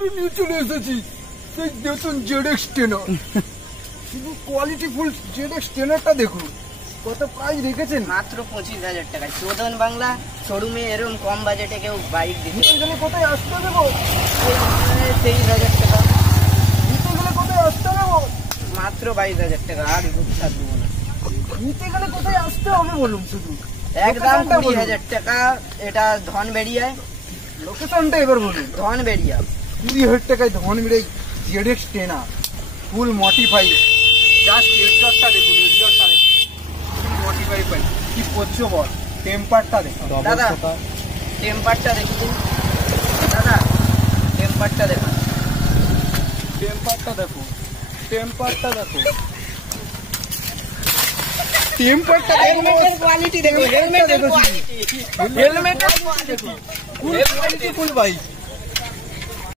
নিয়ে চলে এসেছি সেই দেখুন ZX টেনার, শুধু কোয়ালিটি ফুল ZX টেনারটা দেখুন কত প্রাইস রেখেছেন। মাত্র 25,000 টাকায় চোদন বাংলা শোরুমে এরকম কম বাজেটে কেউ বাইক দিতে নিতে গেলে কোথায় আসতে দেবো? 23,000 টাকা। নিতে গেলে কোথায় আসতে দেবো? মাত্র 22,000 টাকা, আর ছাড় দেবো না। নিতে গেলে কোথায় আসতে হবে বলুন শুধু? একদম 20,000 টাকা। এটা ধনবেড়িয়ায়। লোকেশনটা এবার বলুন। ধনবেড়িয়া। 20,000 টাকায় ধনবেড়িয়ায় ZX টেনার ফুল মডিফাই। জাস্ট এক্সজস্টটা দেখুন, এক্সজস্টটা দেখুন মডিফাই পাই কি করছো বল। টেম্পারটা দেখুন দাদা, টেম্পারটা দেখুন দাদা, টেম্পারটা দেখুন, টেম্পারটা দেখুন, টেম্পারটা দেখুন, টেম্পারটা হেলমেটের কোয়ালিটি দেখুন, হেলমেটের কোয়ালিটি, হেলমেটের দেখুন ফুল কোয়ালিটি ফুল বাইক।